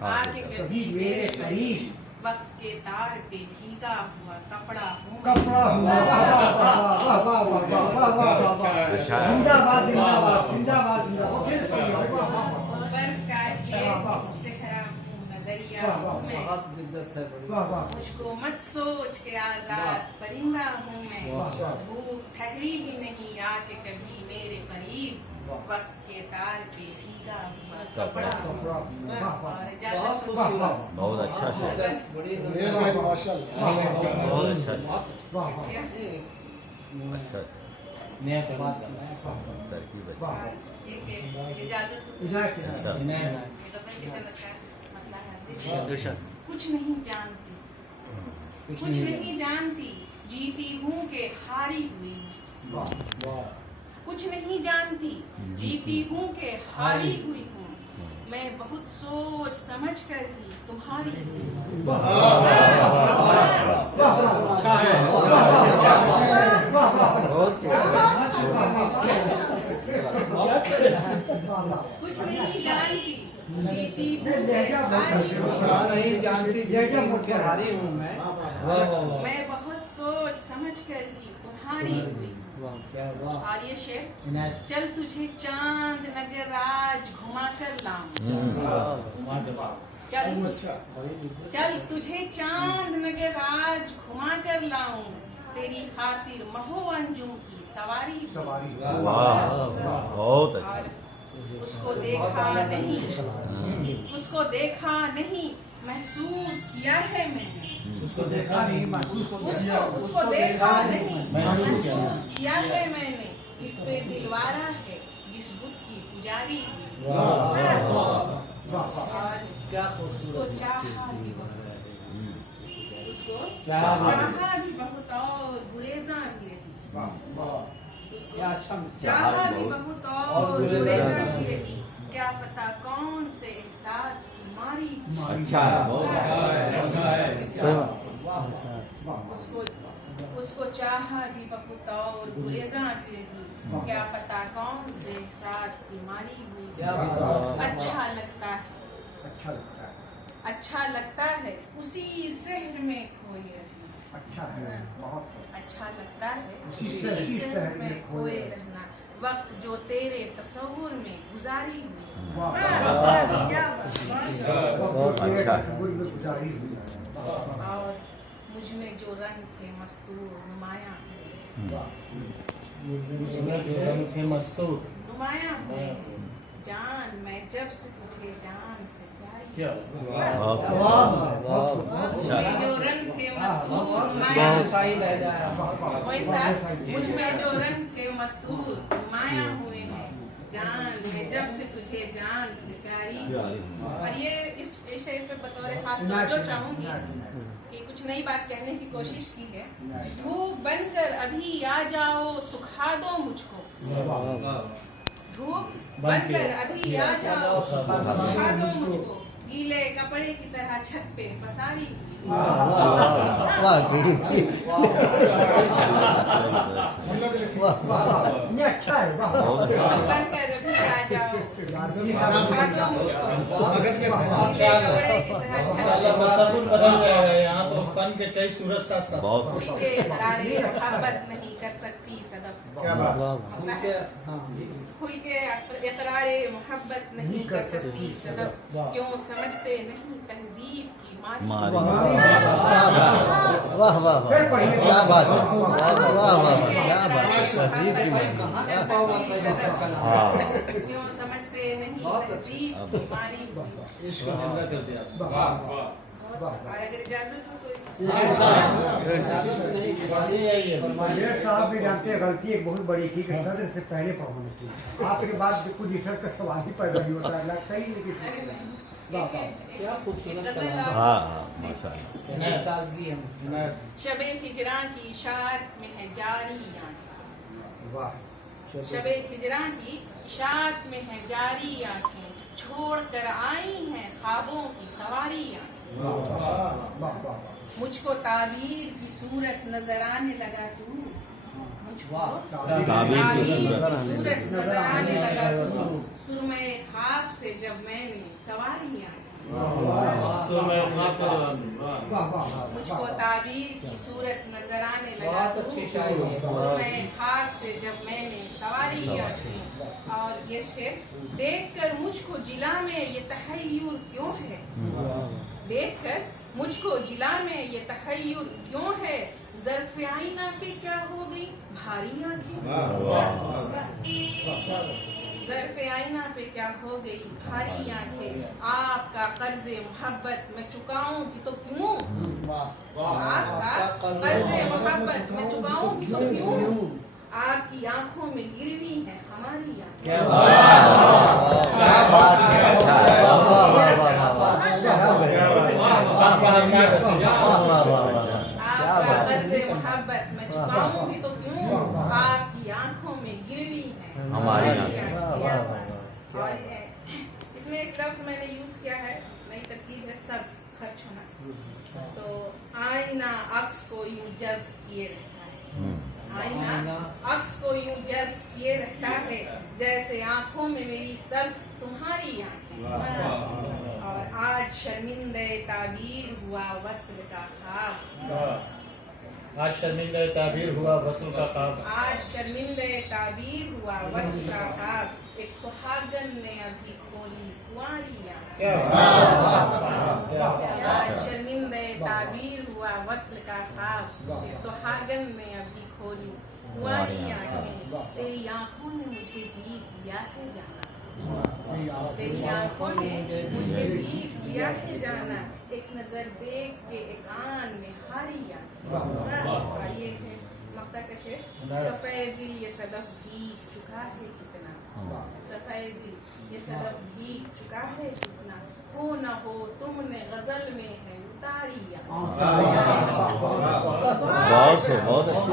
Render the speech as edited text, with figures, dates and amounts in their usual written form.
आके कभी मेरे करीब, वक्त के तार पे भीगा हुआ कपड़ा हूँ। कपड़ा हुआ, वाह वाह वाह वाह वाह वाह वाह वाह वाह वाह, जिंदाबाद जिंदाबाद जिंदाबाद जिंदाबाद, फिर से वाह वाह वाह, बर्फ का एक सहरा हूँ न दरिया हूँ मैं, वाह वाह, मुझको मत सोच के आजाद परिंदा हूँ मैं, धूप ठहरी ही नहीं आके कभी मेरे करीब, वक्त के तार पे भीगा हुआ कपड़ा हूँ। और इजाजत दो। बहुत अच्छा शेर, वाह बहुत अच्छा वाह वाह, अच्छा तरकीब अच्छी। वाह, एक इजाजत दो। इजाजत अच्छा गजल के चंद अशआर मतलब है, कुछ नहीं जानती, कुछ नहीं जानती, जीती हूँ कि हारी हुई हूँ, कुछ नहीं जानती, जीती हूँ कि हारी हुई हूँ, मैं बहुत सोच समझ कर ही तुम्हारी हुई हूँ। कुछ नहीं जानती, जीती हूँ कि हारी हूँ, मैं बहुत सोच समझ कर ही तुम्हारी हुई हूँ। और ये शेर, चल तुझे चांद नगर राज घुमा कर लाऊं, चल तुझे चांद नगर राज घुमा कर लाऊं, तेरी खातिर महो अंजुम की सवारी हुई। वाह बहुत अच्छा। और उसको देखा नहीं, उसको देखा नहीं, महसूस किया है मैंने, उसको देखा नहीं, उसको देखा नहीं, महसूस किया है मैंने, जिस पे दिलवारा है, जिस बुत की पुजारी हुई। और उसको चाहा भी बहुत, उसको चाहा भी बहुत और गुरेजा भी रही, उसको चाहा भी बहुत और गुरेजा भी रही, क्या पता कौन से एहसास की मारी हुई। अच्छा है, बहुत उसको चाहा भी बहुत और गुरेजा भी रही, क्या पता कौन से एहसास की मारी हुई। अच्छा लगता है, अच्छा लगता है उसी शहर में खोए रहना, अच्छा है, बहुत अच्छा लगता है उसी उसी शहर में खोए रहना, वक्त जो तेरे तस्वुर में गुजारी हुई। और मुझ में जो रंग थे मस्तूर नुमाया नुमाया हुए, जान मैं जब से तुझे जान से प्यारी, मुझ में जो रंग थे मस्तूर नुमाया, मुझ में जो रंग थे मस्तूर नुमाया हुए हैं, जान मैं जब से तुझे जान से प्यारी। और ये इस शेर पे बतौर खास तवज्जो चाहूंगी कि कुछ नई बात कहने की कोशिश की है। धूप बनकर अभी आ जाओ सुखा दो मुझको, धूप बनकर अभी आ जाओ सुखा दो मुझको, गीले कपड़े की तरह छत पे पसारी हुई। अच्छा है, बनकर अभी आ जाओ सुखा दो मुझको, गीले कपड़े की तरह छत पे बहुत खुल के इकरारे मोहब्बत नहीं कर सकती सदफ, खुल के इकरारे मोहब्बत नहीं कर सकती सदफ, क्यों समझते नहीं तहजीब की मारी। वाह वाह क्या बात है, वाह वाह क्या बात है, क्यों समझते नहीं तहजीब की मारी। और अगर इजाजत हो तो ये साहब भी जानते हैं गलती एक बहुत बड़ी की कि सदर से पहले पढ़ाने की, आपके बाद कुछ ईश्वर का सवाल ही पैदा नहीं होता है, लगता ही नहीं कि क्या खूबसूरत। हाँ माशाअल्लाह। शबे हिजरा की इशारत में है जारी आंखें, शबे हिजरा की इशारत में है जारी आंखें, छोड़ कर आई हैं ख्वाबों की सवारी आंखें, मुझको ताबीर की सूरत नजर आने लगा तू, मुझको ताबीर की सूरत नजर आने लगा तू, सुरमे ख्वाब से जब मैंने सवारी आंखें। मुझको ताबीर की सूरत नजर आने लगा बहुत अच्छी शायरी है। मैं ख्वाब से जब मैंने सवारी की और ये शेर देखकर मुझको जिला में ये तहय्युर क्यों है, देखकर मुझको जिला में ये तहय्युर क्यों है, ज़र्फ़ आईना पे क्या हो गई भारी आंखें, ज़र्फ़ आईना पे क्या हो गई भारी आंखें, आपका कर्ज़े मोहब्बत मैं चुकाऊं भी तो क्यों, आपका कर्ज़े मोहब्बत मैं चुकाऊं भी तो क्यों, आपकी आंखों में गिरवी है हमारी आंखें। क्या बात है, क्या आपका कर्ज़े मोहब्बत मैं चुकाऊं भी तो क्यों, आपकी आंखों में गिरवी है हमारी आंखें। और इसमें एक लफ्ज मैंने यूज किया है, नई तरकीब है, सर्फ खर्च होना। तो आईना अक्स को यूं जज्ब किए रहता है, आईना अक्स को यूं जज्ब किए रहता है, जैसे आंखों में मेरी सर्फ तुम्हारी आंखें। और आज शर्मिंदे ताबीर हुआ वस्ल का ख्वाब, आज शर्मिंदा ताबीर हुआ वस्ल का ख्वाब, आज शर्मिंदे ताबीर हुआ वस्ल का ख्वाब, एक सुहागन ने अभी खोली कुंवारी आंखें। आज शर्मिंदे ताबीर हुआ वस्ल का ख्वाब, एक सुहागन ने अभी खोली कुंवारी आंखें। तेरी आंखों ने मुझे जीत लिया है जाना, तेरी आंखों ने मुझे जीत लिया है जाना, एक नजर देख के एक आन में हारी आंखें। और ये है मक्ता का शेर, सफेद दिल ये सदफ भीग चुका है कितना, सफेद दिल ये सदफ भीग चुका है कितना, हो न हो तुमने गजल में है उतारी आंखें। बहुत अच्छी।